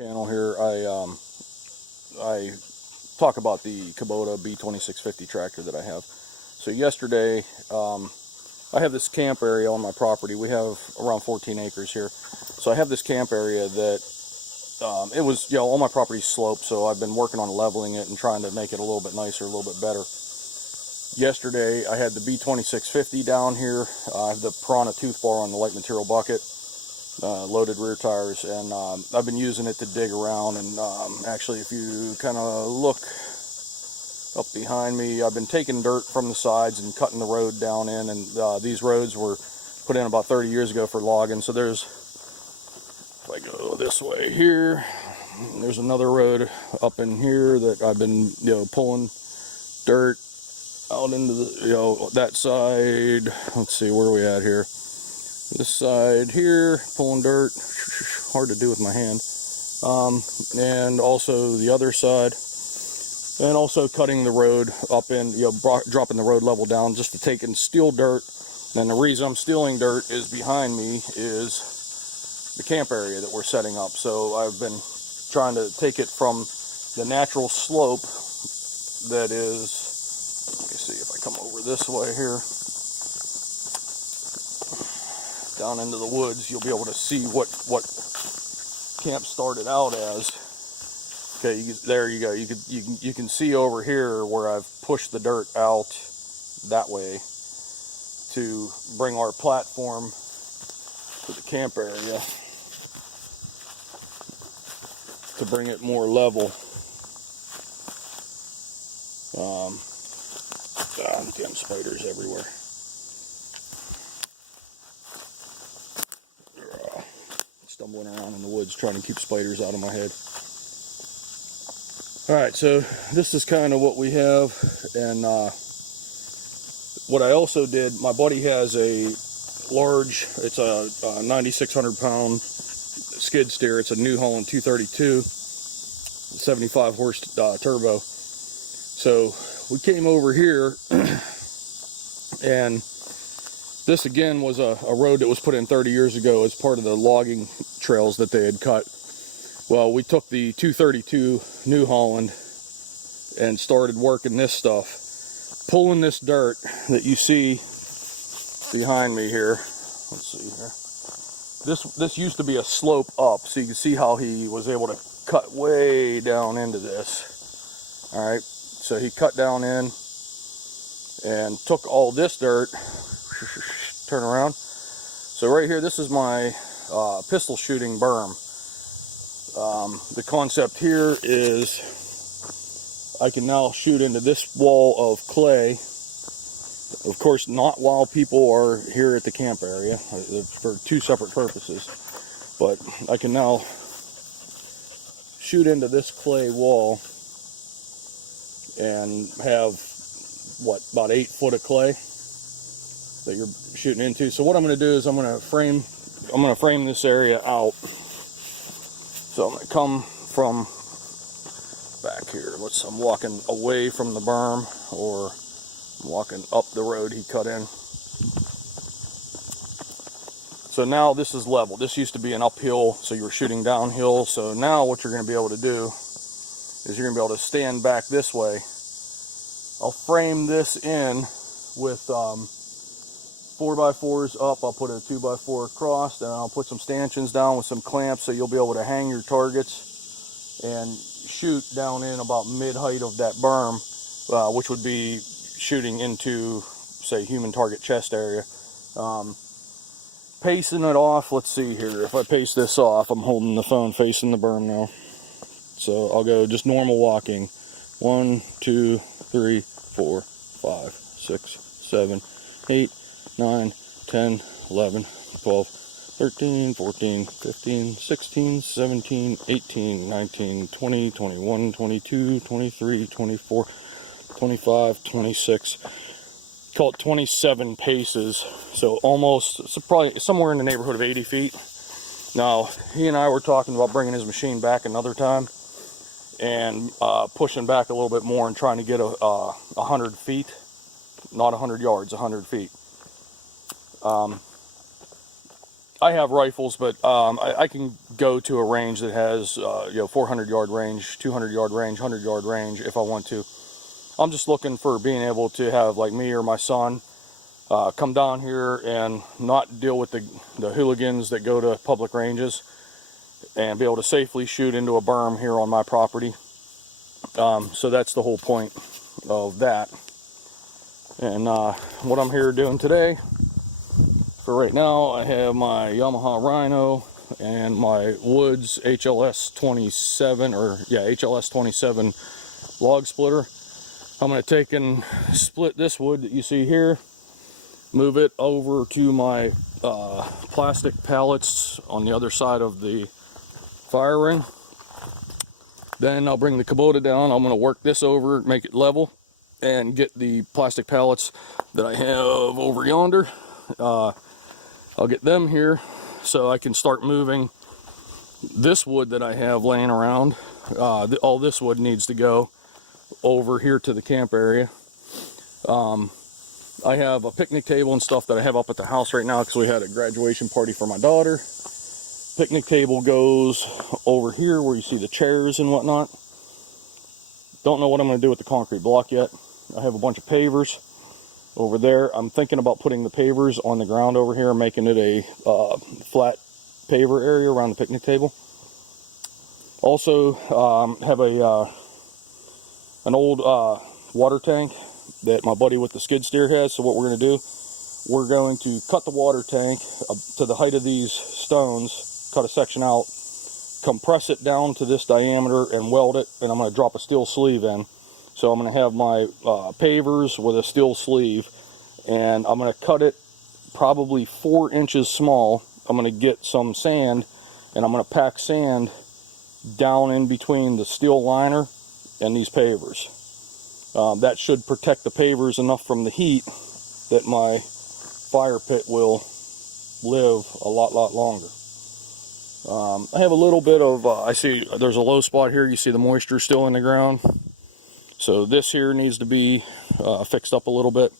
Channel here. I talk about the Kubota B2650 tractor that I have. So yesterday, I have this camp area on my property. We have around 14 acres here. So I have this camp area that it was, all my property's sloped, so I've been working on leveling it and trying to make it a little bit nicer, a little bit better. Yesterday, I had the B2650 down here. I have the Piranha tooth bar on the light material bucket. Loaded rear tires, and I've been using it to dig around. And actually, if you kind of look up behind me, I've been taking dirt from the sides and cutting the road down in, and these roads were put in about 30 years ago for logging. So there's, if I go this way here, there's another road up in here that I've been pulling dirt out into the that side. Let's see, where are we at here? This side here, pulling dirt, hard to do with my hand, and also the other side, and also cutting the road up in, dropping the road level down just to take and steal dirt. And the reason I'm stealing dirt is behind me is the camp area that we're setting up. So I've been trying to take it from the natural slope that is, let me see if I come over this way here, down into the woods. You'll be able to see what camp started out as. Okay, there you go. You can see over here where I've pushed the dirt out that way to bring our platform to the camp area, to bring it more level. Damn spiders everywhere. Stumbling around in the woods trying to keep spiders out of my head. Alright, so this is kind of what we have. And what I also did, my buddy has a large, it's a 9,600 pound skid steer. It's a New Holland 232, 75 horse turbo. So we came over here and this again was a road that was put in 30 years ago as part of the logging trails that they had cut. Well, we took the 232 New Holland and started working this stuff, pulling this dirt that you see behind me here. Let's see here. This used to be a slope up, so you can see how he was able to cut way down into this. All right, so he cut down in and took all this dirt. Turn around. So right here, this is my pistol shooting berm. The concept here is I can now shoot into this wall of clay. Of course, not while people are here at the camp area, for two separate purposes. But I can now shoot into this clay wall and have, what, about 8 foot of clay that you're shooting into. So what I'm going to do is I'm going to frame this area out. So I'm going to come from back here. I'm walking away from the berm, or I'm walking up the road he cut in. So now this is level. This used to be an uphill, so you were shooting downhill. So now what you're going to be able to do is you're going to be able to stand back this way. I'll frame this in with 4x4s up. I'll put a 2x4 across, and I'll put some stanchions down with some clamps, so you'll be able to hang your targets and shoot down in about mid-height of that berm, which would be shooting into, say, human target chest area. Pacing it off, let's see here. If I pace this off, I'm holding the phone facing the berm now. So I'll go just normal walking. 1, 2, 3, 4, 5, 6, 7, 8, 9, 10, 11, 12, 13, 14, 15, 16, 17, 18, 19, 20, 21, 22, 23, 24, 25, 26, call it 27 paces. So almost, so probably somewhere in the neighborhood of 80 feet. Now, he and I were talking about bringing his machine back another time and pushing back a little bit more and trying to get 100 feet, not 100 yards, 100 feet. I have rifles, but I can go to a range that has 400-yard range, 200-yard range, 100-yard range if I want to. I'm just looking for being able to have, like, me or my son come down here and not deal with the hooligans that go to public ranges, and be able to safely shoot into a berm here on my property. So that's the whole point of that. And what I'm here doing today, for right now, I have my Yamaha Rhino and my Woods HLS 27, HLS 27 log splitter. I'm going to take and split this wood that you see here, move it over to my plastic pallets on the other side of the fire ring. Then I'll bring the Kubota down. I'm going to work this over, make it level, and get the plastic pallets that I have over yonder. I'll get them here so I can start moving this wood that I have laying around. All this wood needs to go over here to the camp area. I have a picnic table and stuff that I have up at the house right now because we had a graduation party for my daughter. Picnic table goes over here where you see the chairs and whatnot. Don't know what I'm going to do with the concrete block yet. I have a bunch of pavers over there. I'm thinking about putting the pavers on the ground over here, making it a flat paver area around the picnic table. Also have an old water tank that my buddy with the skid steer has. So what we're going to do, we're going to cut the water tank to the height of these stones, cut a section out, compress it down to this diameter and weld it, and I'm going to drop a steel sleeve in. So I'm going to have my pavers with a steel sleeve, and I'm going to cut it probably 4 inches small. I'm going to get some sand, and I'm going to pack sand down in between the steel liner and these pavers. That should protect the pavers enough from the heat that my fire pit will live a lot longer. I have a little bit of, I see there's a low spot here. You see the moisture still in the ground. So this here needs to be fixed up a little bit.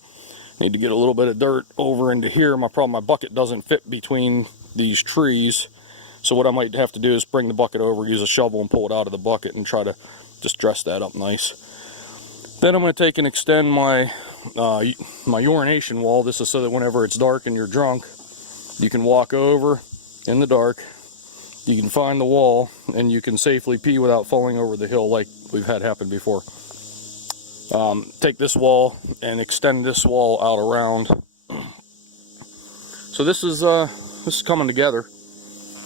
Need to get a little bit of dirt over into here. My problem, my bucket doesn't fit between these trees. So what I might have to do is bring the bucket over, use a shovel and pull it out of the bucket and try to just dress that up nice. Then I'm going to take and extend my my urination wall. This is so that whenever it's dark and you're drunk, you can walk over in the dark, you can find the wall, and you can safely pee without falling over the hill like we've had happen before. Take this wall and extend this wall out around. So this is coming together.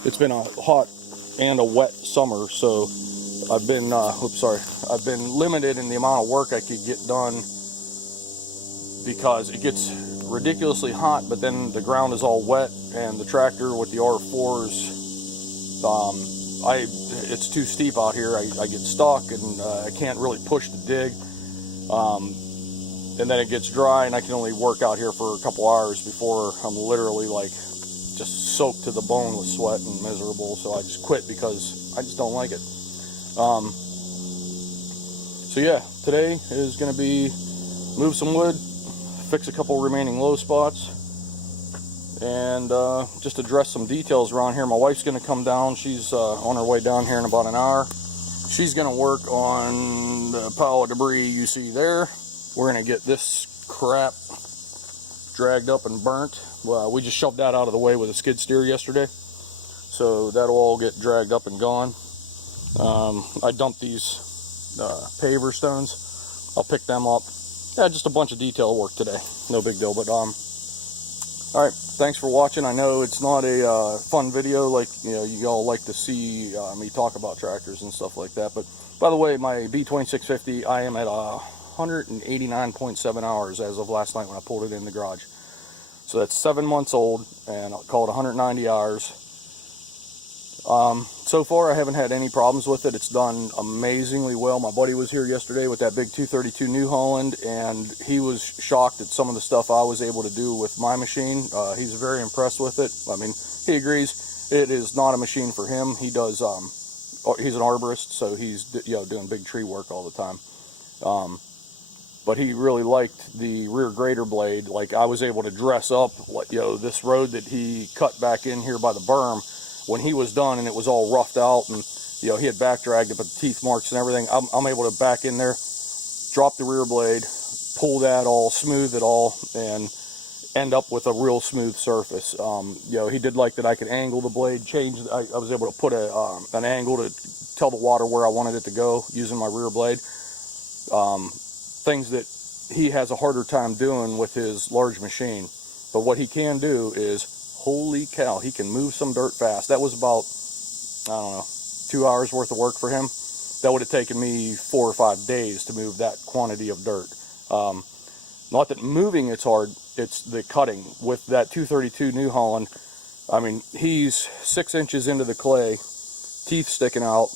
It's been a hot and a wet summer, so I've been I've been limited in the amount of work I could get done because it gets ridiculously hot, but then the ground is all wet, and the tractor with the R4s, it's too steep out here. I get stuck, and I can't really push the dig. And then it gets dry, and I can only work out here for a couple hours before I'm literally like just soaked to the bone with sweat and miserable. So I just quit because I just don't like it. So yeah, today is going to be move some wood, fix a couple remaining low spots, and just address some details around here. My wife's going to come down. She's on her way down here in about an hour. She's going to work on the pile of debris you see there. We're going to get this crap dragged up and burnt. Well, we just shoved that out of the way with a skid steer yesterday, so that'll all get dragged up and gone. I dumped these paver stones. I'll pick them up. Yeah, just a bunch of detail work today. No big deal, but alright, thanks for watching. I know it's not a fun video like you all like to see me talk about tractors and stuff like that, but by the way, my B2650, I am at 189.7 hours as of last night when I pulled it in the garage. So that's 7 months old, and I'll call it 190 hours. So far I haven't had any problems with it. It's done amazingly well. My buddy was here yesterday with that big 232 New Holland, and he was shocked at some of the stuff I was able to do with my machine. He's very impressed with it. I mean, he agrees it is not a machine for him. He does, he's an arborist, so he's doing big tree work all the time. but he really liked the rear grader blade. Like, I was able to dress up, you know, this road that he cut back in here by the berm. When he was done and it was all roughed out, and you know, he had back dragged it, but the teeth marks and everything, I'm able to back in there, drop the rear blade, pull that all, smooth it all, and end up with a real smooth surface. You know, he did like that I could angle the blade, change. I was able to put an angle to tell the water where I wanted it to go using my rear blade. Things that he has a harder time doing with his large machine. But what he can do is, holy cow, he can move some dirt fast. That was about, I don't know, 2 hours worth of work for him. That would have taken me 4 or 5 days to move that quantity of dirt. Not that moving it's hard, it's the cutting. With that 232 New Holland, I mean, he's 6 inches into the clay, teeth sticking out,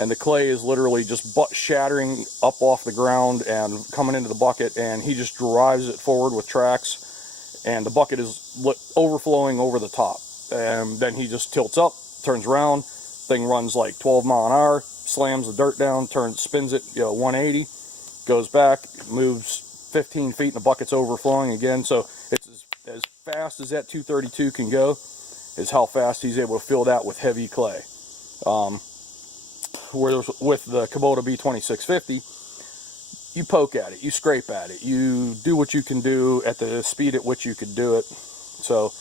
and the clay is literally just shattering up off the ground and coming into the bucket, and he just drives it forward with tracks, and the bucket is overflowing over the top. And then he just tilts up, turns around, thing runs like 12 mile an hour, slams the dirt down, spins it, you know, 180, goes back, moves 15 feet, and the bucket's overflowing again. So it's as fast as that 232 can go is how fast he's able to fill that with heavy clay. Whereas with the Kubota B2650, you poke at it, you scrape at it, you do what you can do at the speed at which you could do it. So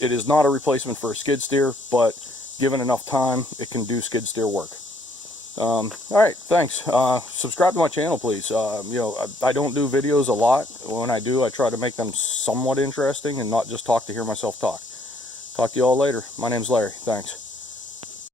it is not a replacement for a skid steer, but given enough time, it can do skid steer work. Alright, thanks. Subscribe to my channel, please. You know, I don't do videos a lot. When I do, I try to make them somewhat interesting and not just talk to hear myself talk. Talk to you all later. My name's Larry. Thanks.